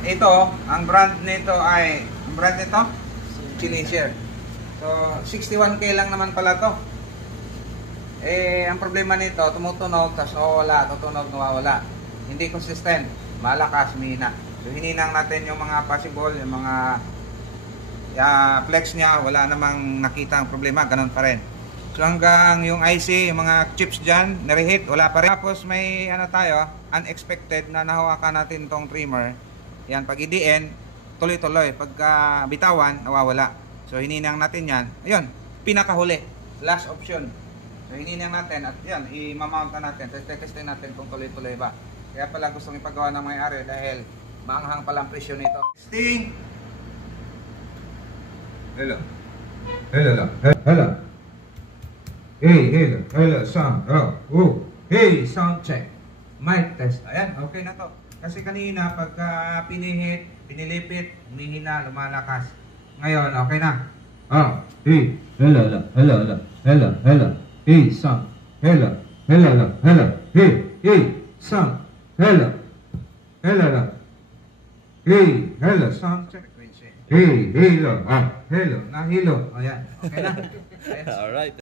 Ito, ang brand nito ay, ang brand nito? Finisher. So, 61K lang naman pala to. Eh, ang problema nito, tumutunog, tapos nawawala, tutunog, nawawala. Hindi consistent, malakas, mahina. So, hininang natin yung mga possible, yung mga flex niya, wala namang nakita ang problema, ganun pa rin. So, hanggang yung IC, yung mga chips dyan, na-reheat, wala pa rin. Tapos, may ano tayo, unexpected na nahawakan natin tong trimmer. Yan, pag idiin, tuloy-tuloy. Pagka bitawan, nawawala. So, hininang natin yan. Ayun, pinakahuli. Last option. So, hininang natin at yan, i-mount natin. Testing natin kung tuloy-tuloy ba. Kaya pala gustong ipagawa ng may-ari dahil maanghang palang presyo nito. Testing! Hello. Hello. Hello. Hey, hello, sound. Oh. Hey, sound check. Mic test. Ayan, okay na to. Kasi kanina, pagka pinilipit, humihina, lumalakas. Ngayon, okay na. Hey, hello. Hey, sound. Hello. Hey, sound. Hello. Hey, hello, sound check. Hey, hello. Hello, nahilo. Ayan, okay na. Alright.